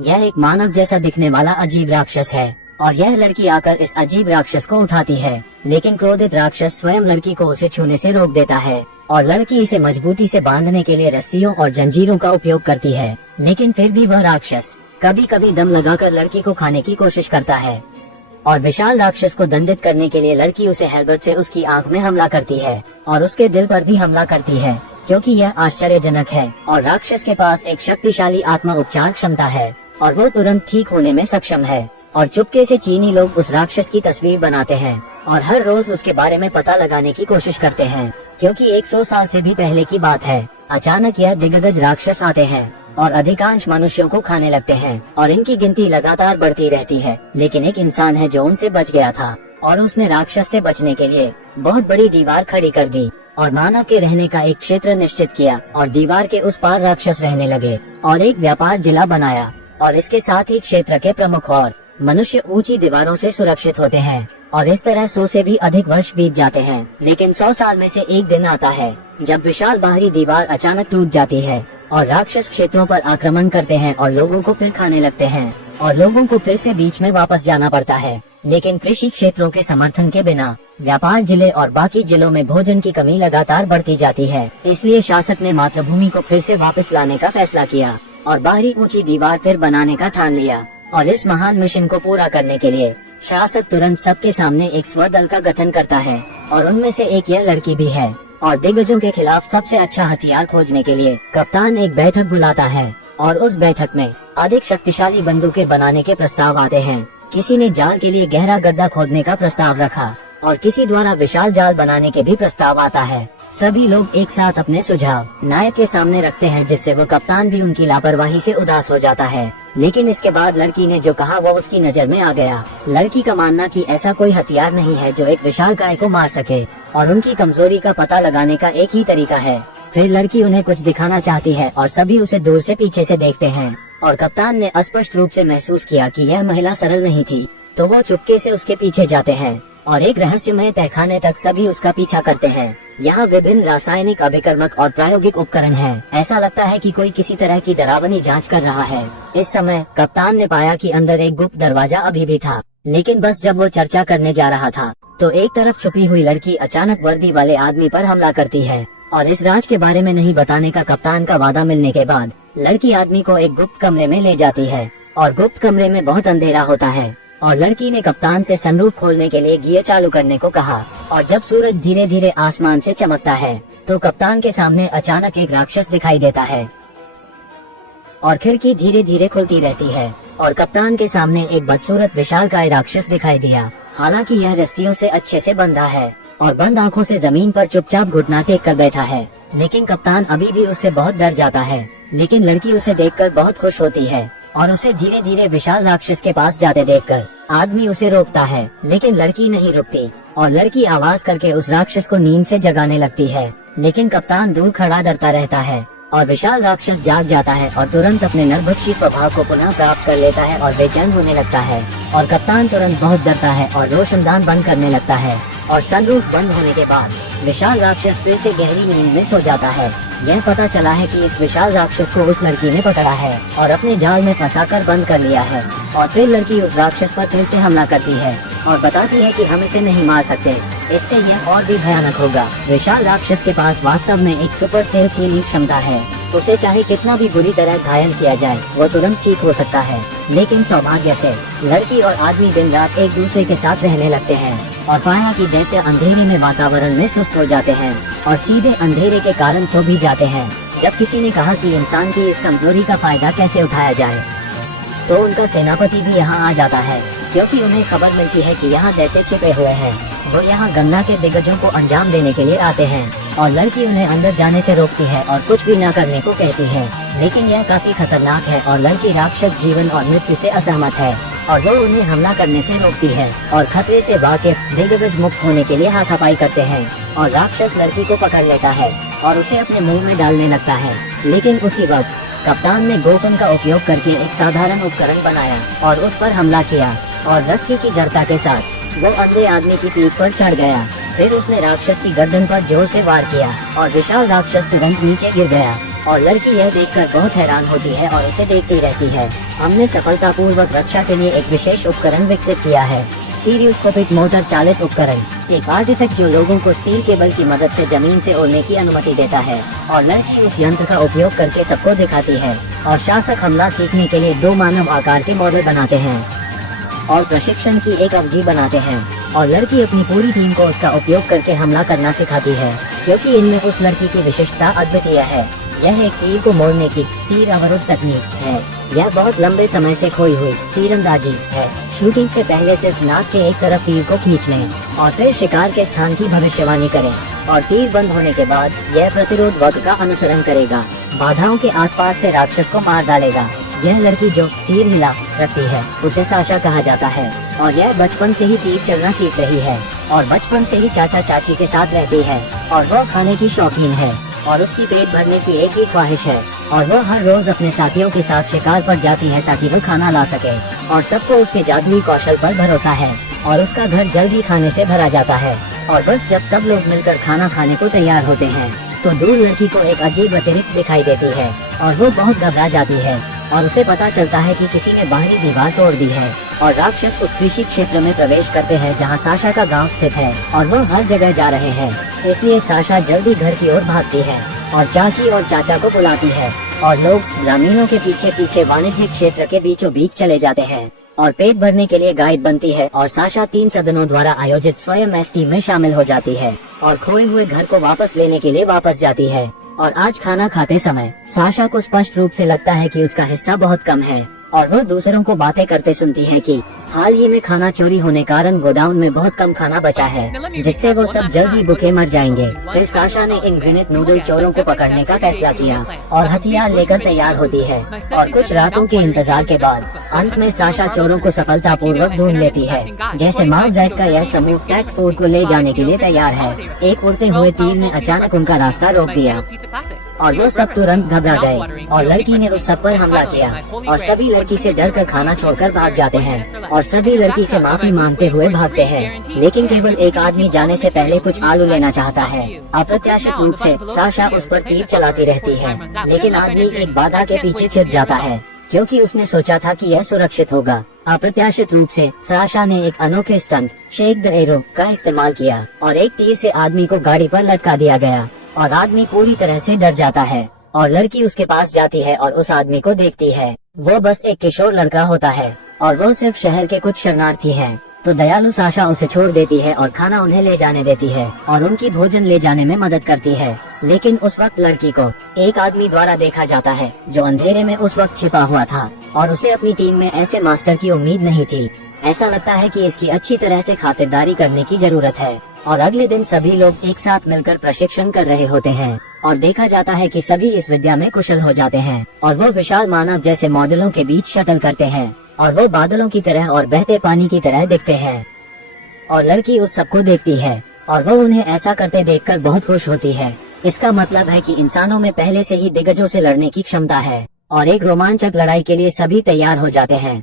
यह एक मानव जैसा दिखने वाला अजीब राक्षस है और यह लड़की आकर इस अजीब राक्षस को उठाती है, लेकिन क्रोधित राक्षस स्वयं लड़की को उसे छूने से रोक देता है और लड़की इसे मजबूती से बांधने के लिए रस्सियों और जंजीरों का उपयोग करती है। लेकिन फिर भी वह राक्षस कभी कभी दम लगाकर लड़की को खाने की कोशिश करता है और विशाल राक्षस को दंडित करने के लिए लड़की उसे हेलबट से उसकी आंख में हमला करती है और उसके दिल पर भी हमला करती है, क्योंकि यह आश्चर्यजनक है और राक्षस के पास एक शक्तिशाली आत्मा उपचार क्षमता है और वो तुरंत ठीक होने में सक्षम है। और चुपके से चीनी लोग उस राक्षस की तस्वीर बनाते हैं और हर रोज उसके बारे में पता लगाने की कोशिश करते हैं, क्योंकि 100 साल से भी पहले की बात है। अचानक यह दिग्गज राक्षस आते हैं और अधिकांश मनुष्यों को खाने लगते हैं और इनकी गिनती लगातार बढ़ती रहती है। लेकिन एक इंसान है जो उनसे बच गया था और उसने राक्षस से बचने के लिए बहुत बड़ी दीवार खड़ी कर दी और मानव के रहने का एक क्षेत्र निश्चित किया और दीवार के उस पार राक्षस रहने लगे और एक व्यापार जिला बनाया और इसके साथ ही क्षेत्र के प्रमुख और मनुष्य ऊंची दीवारों से सुरक्षित होते हैं और इस तरह 100 से भी अधिक वर्ष बीत जाते हैं। लेकिन 100 साल में से एक दिन आता है जब विशाल बाहरी दीवार अचानक टूट जाती है और राक्षस क्षेत्रों पर आक्रमण करते हैं और लोगों को फिर खाने लगते हैं और लोगों को फिर से बीच में वापस जाना पड़ता है। लेकिन कृषि क्षेत्रों के समर्थन के बिना व्यापार जिले और बाकी जिलों में भोजन की कमी लगातार बढ़ती जाती है। इसलिए शासक ने मातृभूमि को फिर से वापस लाने का फैसला किया और बाहरी ऊंची दीवार फिर बनाने का ठान लिया। और इस महान मिशन को पूरा करने के लिए शासक तुरंत सबके सामने एक स्वदल का गठन करता है और उनमें से एक यह लड़की भी है। और दिग्गजों के खिलाफ सबसे अच्छा हथियार खोजने के लिए कप्तान एक बैठक बुलाता है और उस बैठक में अधिक शक्तिशाली बंदूकें बनाने के प्रस्ताव आते हैं। किसी ने जाल के लिए गहरा गड्ढा खोदने का प्रस्ताव रखा और किसी द्वारा विशाल जाल बनाने के भी प्रस्ताव आता है। सभी लोग एक साथ अपने सुझाव नायक के सामने रखते हैं, जिससे वो कप्तान भी उनकी लापरवाही से उदास हो जाता है। लेकिन इसके बाद लड़की ने जो कहा वो उसकी नजर में आ गया। लड़की का मानना कि ऐसा कोई हथियार नहीं है जो एक विशाल काय को मार सके और उनकी कमजोरी का पता लगाने का एक ही तरीका है। फिर लड़की उन्हें कुछ दिखाना चाहती है और सभी उसे दूर से पीछे से देखते हैं और कप्तान ने स्पष्ट रूप से महसूस किया कि यह महिला सरल नहीं थी, तो वो चुपके से उसके पीछे जाते हैं और एक रहस्यमय तहखाने तक सभी उसका पीछा करते हैं। यहाँ विभिन्न रासायनिक अभिकर्मक और प्रायोगिक उपकरण हैं। ऐसा लगता है कि कोई किसी तरह की डरावनी जांच कर रहा है। इस समय कप्तान ने पाया कि अंदर एक गुप्त दरवाजा अभी भी था, लेकिन बस जब वो चर्चा करने जा रहा था तो एक तरफ छुपी हुई लड़की अचानक वर्दी वाले आदमी पर हमला करती है और इस राज के बारे में नहीं बताने का कप्तान का वादा मिलने के बाद लड़की आदमी को एक गुप्त कमरे में ले जाती है और गुप्त कमरे में बहुत अंधेरा होता है और लड़की ने कप्तान से सनरूफ खोलने के लिए गियर चालू करने को कहा। और जब सूरज धीरे धीरे आसमान से चमकता है तो कप्तान के सामने अचानक एक राक्षस दिखाई देता है और खिड़की धीरे धीरे खुलती रहती है और कप्तान के सामने एक बदसूरत विशालकाय राक्षस दिखाई दिया। हालांकि यह रस्सियों से अच्छे से बंधा है और बंद आंखों से जमीन पर चुपचाप घुटना टेक कर बैठा है, लेकिन कप्तान अभी भी उससे बहुत डर जाता है। लेकिन लड़की उसे देखकर बहुत खुश होती है और उसे धीरे धीरे विशाल राक्षस के पास जाते देखकर आदमी उसे रोकता है, लेकिन लड़की नहीं रुकती और लड़की आवाज करके उस राक्षस को नींद से जगाने लगती है। लेकिन कप्तान दूर खड़ा डरता रहता है और विशाल राक्षस जाग जाता है और तुरंत अपने नरभक्षी स्वभाव को पुनः प्राप्त कर लेता है और बेचैन होने लगता है और कप्तान तुरंत बहुत डरता है और रोशनदान बंद करने लगता है और सनरूफ बंद होने के बाद विशाल राक्षस फिर से गहरी नींद में सो जाता है। यह पता चला है कि इस विशाल राक्षस को उस लड़की ने पकड़ा है और अपने जाल में फंसाकर बंद कर लिया है। और फिर लड़की उस राक्षस पर फिर से हमला करती है और बताती है कि हम इसे नहीं मार सकते, इससे यह और भी भयानक होगा। विशाल राक्षस के पास वास्तव में एक सुपर सेल्फ हीलिंग क्षमता है। उसे चाहे कितना भी बुरी तरह घायल किया जाए वो तुरंत ठीक हो सकता है। लेकिन सौभाग्य से लड़की और आदमी दिन रात एक दूसरे के साथ रहने लगते हैं और पाया कि दैत्य अंधेरे में वातावरण में सुस्त हो जाते हैं और सीधे अंधेरे के कारण सो भी जाते हैं। जब किसी ने कहा कि इंसान की इस कमजोरी का फायदा कैसे उठाया जाए तो उनका सेनापति भी यहाँ आ जाता है, क्योंकि उन्हें खबर मिलती है कि यहाँ दैत्य छिपे हुए हैं। वो यहाँ गंगा के दिग्गजों को अंजाम देने के लिए आते हैं और लड़की उन्हें अंदर जाने से रोकती है और कुछ भी न करने को कहती है। लेकिन यह काफी खतरनाक है और लड़की राक्षस जीवन और मृत्यु से असहमत है और वो उन्हें हमला करने से रोकती है और खतरे से वाकिफ दिग्गज मुक्त होने के लिए हाथापाई करते हैं और राक्षस लड़की को पकड़ लेता है और उसे अपने मुंह में डालने लगता है। लेकिन उसी वक्त कप्तान ने गोपन का उपयोग करके एक साधारण उपकरण बनाया और उस पर हमला किया और रस्सी की जड़ता के साथ वो अंधे आदमी की पीठ पर चढ़ गया। फिर उसने राक्षस की गर्दन पर जोर से वार किया और विशाल राक्षस तुरंत नीचे गिर गया और लड़की यह देखकर बहुत हैरान होती है और उसे देखती रहती है। हमने सफलतापूर्वक रक्षा के लिए एक विशेष उपकरण विकसित किया है, स्टीरियोस्कोपिक मोटर चालित उपकरण, एक आर्टिफैक्ट जो लोगों को स्टील केबल की मदद से जमीन से उड़ने की अनुमति देता है। और लड़की उस यंत्र का उपयोग करके सबको दिखाती है और शासक हमला सीखने के लिए 2 मानव आकार के मॉडल बनाते हैं और प्रशिक्षण की एक अवधि बनाते हैं। और लड़की अपनी पूरी टीम को उसका उपयोग करके हमला करना सिखाती है, क्योंकि इनमें उस लड़की की विशिष्टता अद्वितीय है। यह एक तीर को मोड़ने की तीर अवरुद्ध तकनीक है। यह बहुत लंबे समय से खोई हुई तीरंदाजी है। शूटिंग से पहले सिर्फ नाक के एक तरफ तीर को खींच लें और फिर शिकार के स्थान की भविष्यवाणी करें, और तीर बंद होने के बाद यह प्रतिरोध वक्र का अनुसरण करेगा, बाधाओं के आसपास से राक्षस को मार डालेगा। यह लड़की जो तीर हिला सकती है उसे साशा कहा जाता है, और यह बचपन से ही तीर चलना सीख रही है और बचपन से ही चाचा चाची के साथ रहती है, और वह खाने की शौकीन है और उसकी पेट भरने की एक ही ख्वाहिश है, और वह हर रोज अपने साथियों के साथ शिकार पर जाती है ताकि वह खाना ला सके, और सबको उसके जादुई कौशल पर भरोसा है, और उसका घर जल्दी खाने से भरा जाता है। और बस जब सब लोग मिलकर खाना खाने को तैयार होते हैं तो दूर लड़की को एक अजीब अतिरिक्त दिखाई देती है और वो बहुत घबरा जाती है, और उसे पता चलता है कि किसी ने बाहरी दीवार तोड़ दी है, और राक्षस उस कृषि क्षेत्र में प्रवेश करते हैं जहां साशा का गांव स्थित है, और वो हर जगह जा रहे हैं। इसलिए साशा जल्दी घर की ओर भागती है और चाची और चाचा को बुलाती है, और लोग ग्रामीणों के पीछे पीछे वाणिज्यिक क्षेत्र के बीचों बीच चले जाते हैं और पेट भरने के लिए गाइड बनती है, और साशा 3 सदनों द्वारा आयोजित स्वयं एस टीम में शामिल हो जाती है और खोए हुए घर को वापस लेने के लिए वापस जाती है। और आज खाना खाते समय साशा को स्पष्ट रूप से लगता है कि उसका हिस्सा बहुत कम है, और वो दूसरों को बातें करते सुनती है कि हाल ही में खाना चोरी होने कारण गोडाउन में बहुत कम खाना बचा है, जिससे वो सब जल्दी भूखे मर जाएंगे। फिर साशा ने इन घृणित नूडल चोरों को पकड़ने का फैसला किया और हथियार लेकर तैयार होती है, और कुछ रातों के इंतजार के बाद अंत में साशा चोरों को सफलतापूर्वक ढूंढ लेती है। जैसे माओ जैड का यह समूह पैक फूड को ले जाने के लिए तैयार है, एक उड़ते हुए तीर ने अचानक उनका रास्ता रोक दिया और वो सब तुरंत घबरा गए, और लड़की ने उस सब पर हमला किया, और सभी लड़की से डरकर खाना छोड़कर भाग जाते हैं, और सभी लड़की से माफी मांगते हुए भागते हैं। लेकिन केवल एक आदमी जाने से पहले कुछ आलू लेना चाहता है। अप्रत्याशित रूप से साशा उस पर तीर चलाती रहती है, लेकिन आदमी एक बाधा के पीछे छिप जाता है, क्योंकि उसने सोचा था कि यह सुरक्षित होगा। अप्रत्याशित रूप से साशा ने एक अनोखे स्टंट शेक द एरो का इस्तेमाल किया, और एक तीर से आदमी को गाड़ी पर लटका दिया गया, और आदमी पूरी तरह से डर जाता है, और लड़की उसके पास जाती है और उस आदमी को देखती है। वो बस एक किशोर लड़का होता है और वो सिर्फ शहर के कुछ शरणार्थी हैं। तो दयालु साशा उसे छोड़ देती है और खाना उन्हें ले जाने देती है और उनकी भोजन ले जाने में मदद करती है। लेकिन उस वक्त लड़की को एक आदमी द्वारा देखा जाता है जो अंधेरे में उस वक्त छिपा हुआ था, और उसे अपनी टीम में ऐसे मास्टर की उम्मीद नहीं थी। ऐसा लगता है कि इसकी अच्छी तरह से खातिरदारी करने की जरूरत है। और अगले दिन सभी लोग एक साथ मिलकर प्रशिक्षण कर रहे होते हैं, और देखा जाता है कि सभी इस विद्या में कुशल हो जाते हैं, और वो विशाल मानव जैसे मॉडलों के बीच शटल करते हैं, और वो बादलों की तरह और बहते पानी की तरह दिखते हैं। और लड़की उस सबको देखती है और वो उन्हें ऐसा करते देखकर बहुत खुश होती है। इसका मतलब है कि इंसानों में पहले से ही दिग्गजों से लड़ने की क्षमता है, और एक रोमांचक लड़ाई के लिए सभी तैयार हो जाते हैं।